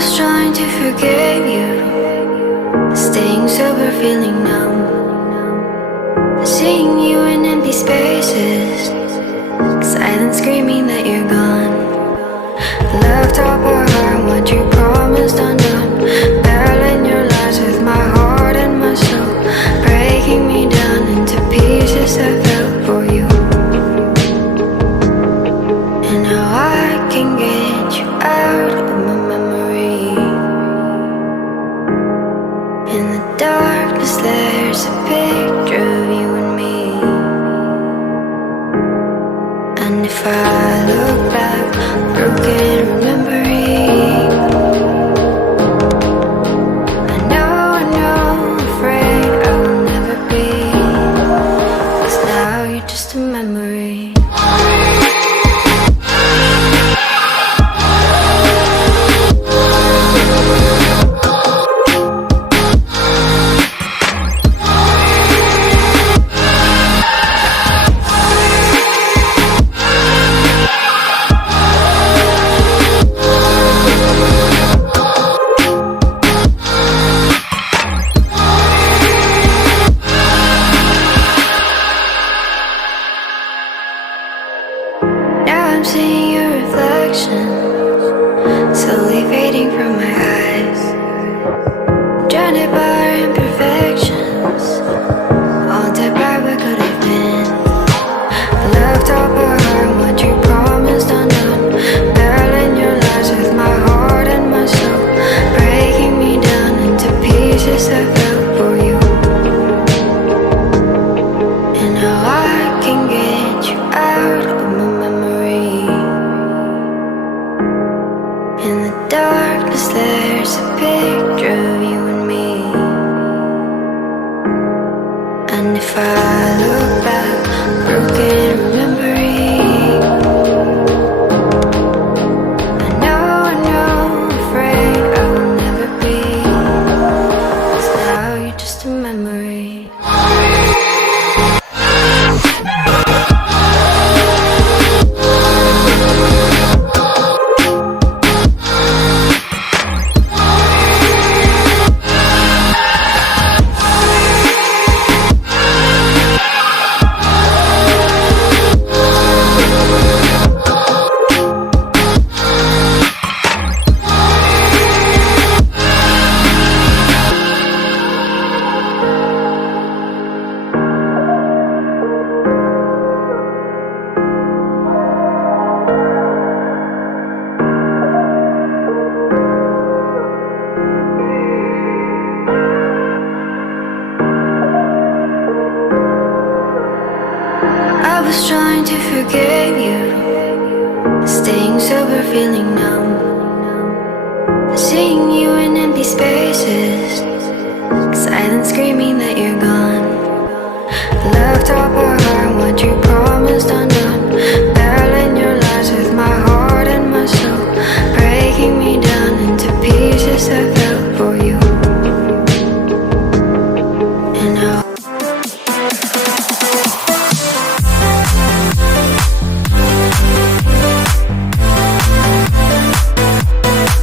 was trying to forgive you, staying sober, feeling numb, seeing you in empty spaces, silent screaming that you're gone. Left up our heart, what you promised undone, battling your lies with my heart and my soul, breaking me down into pieces I fell for you. And now I can get you out of my memory. In the darkness there's a picture of you and me. And if I look back, broken remembering, I know, afraid I will never be, 'cause now you're just a memory. I'm seeing your reflection, slowly fading from my eyes, drowned by our imperfections, haunted by what could have been. Left up our heart, what you promised undone, battling your lies with my heart and my soul, breaking me down into pieces I fell for you. And now I can get you out of my memory. In the darkness there's a picture of you and me. And if I look back, broken remembering, I know, afraid I will never be, 'cause now you're just a memory. I was trying to forgive you, staying sober, feeling numb, seeing you in empty spaces, silent screaming that you're gone. Left up our heart, what you